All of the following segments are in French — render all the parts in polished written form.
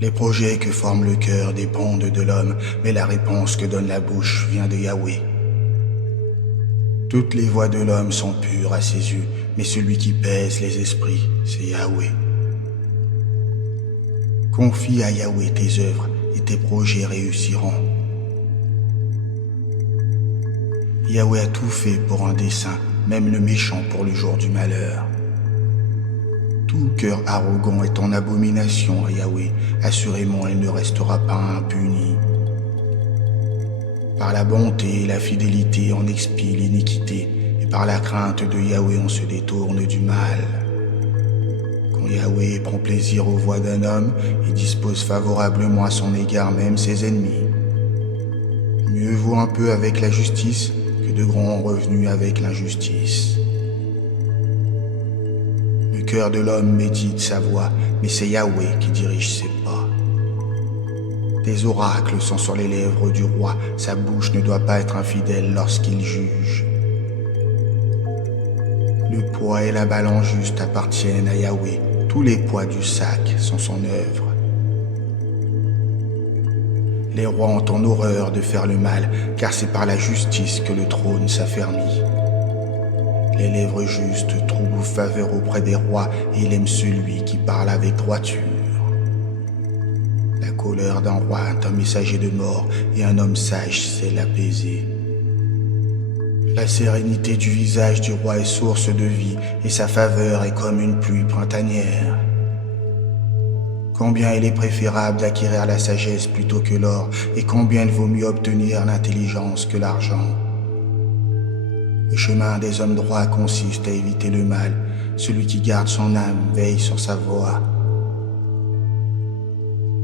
Les projets que forme le cœur dépendent de l'homme, mais la réponse que donne la bouche vient de Yahweh. Toutes les voies de l'homme sont pures à ses yeux, mais celui qui pèse les esprits, c'est Yahweh. Confie à Yahweh tes œuvres et tes projets réussiront. Yahweh a tout fait pour un dessein, même le méchant pour le jour du malheur. Tout cœur arrogant est en abomination à Yahweh, assurément il ne restera pas impuni. Par la bonté et la fidélité on expie l'iniquité, et par la crainte de Yahweh on se détourne du mal. Quand Yahweh prend plaisir aux voies d'un homme, il dispose favorablement à son égard même ses ennemis. Mieux vaut un peu avec la justice que de grands revenus avec l'injustice. Le cœur de l'homme médite sa voie, mais c'est Yahweh qui dirige ses pas. Des oracles sont sur les lèvres du roi, sa bouche ne doit pas être infidèle lorsqu'il juge. Le poids et la balance juste appartiennent à Yahweh, tous les poids du sac sont son œuvre. Les rois ont en horreur de faire le mal, car c'est par la justice que le trône s'affermit. Les lèvres justes trouvent faveur auprès des rois, et il aime celui qui parle avec droiture. La colère d'un roi est un messager de mort, et un homme sage sait l'apaiser. La sérénité du visage du roi est source de vie, et sa faveur est comme une pluie printanière. Combien il est préférable d'acquérir la sagesse plutôt que l'or, et combien il vaut mieux obtenir l'intelligence que l'argent. Le chemin des hommes droits consiste à éviter le mal. Celui qui garde son âme veille sur sa voie.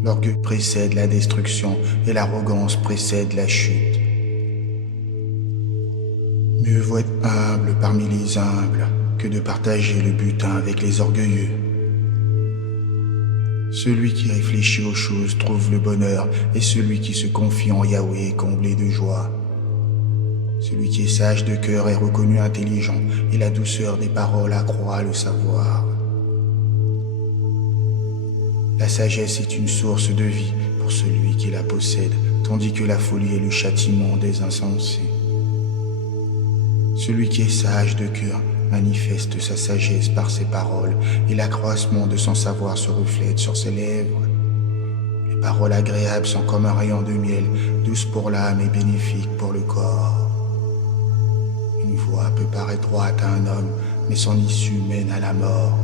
L'orgueil précède la destruction et l'arrogance précède la chute. Mieux vaut être humble parmi les humbles que de partager le butin avec les orgueilleux. Celui qui réfléchit aux choses trouve le bonheur, et celui qui se confie en Yahweh est comblé de joie. Celui qui est sage de cœur est reconnu intelligent, et la douceur des paroles accroît le savoir. La sagesse est une source de vie pour celui qui la possède, tandis que la folie est le châtiment des insensés. Celui qui est sage de cœur manifeste sa sagesse par ses paroles, et l'accroissement de son savoir se reflète sur ses lèvres. Les paroles agréables sont comme un rayon de miel, douces pour l'âme et bénéfiques pour le corps. Une voie peut paraître droite à un homme, mais son issue mène à la mort.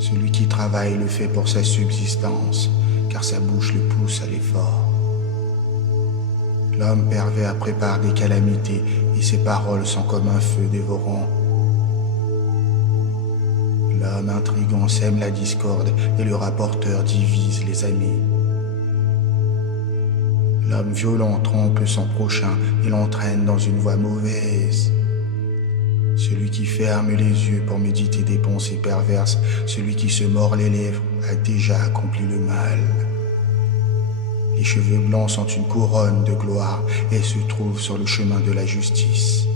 Celui qui travaille le fait pour sa subsistance, car sa bouche le pousse à l'effort. L'homme pervers prépare des calamités, et ses paroles sont comme un feu dévorant. L'homme intrigant sème la discorde, et le rapporteur divise les amis. L'homme violent trompe son prochain et l'entraîne dans une voie mauvaise. Celui qui ferme les yeux pour méditer des pensées perverses, celui qui se mord les lèvres a déjà accompli le mal. Les cheveux blancs sont une couronne de gloire et se trouvent sur le chemin de la justice.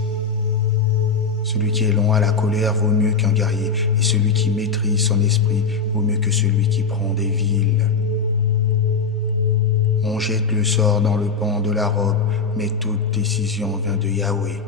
Celui qui est long à la colère vaut mieux qu'un guerrier, et celui qui maîtrise son esprit vaut mieux que celui qui prend des villes. On jette le sort dans le pan de la robe, mais toute décision vient de Yahweh.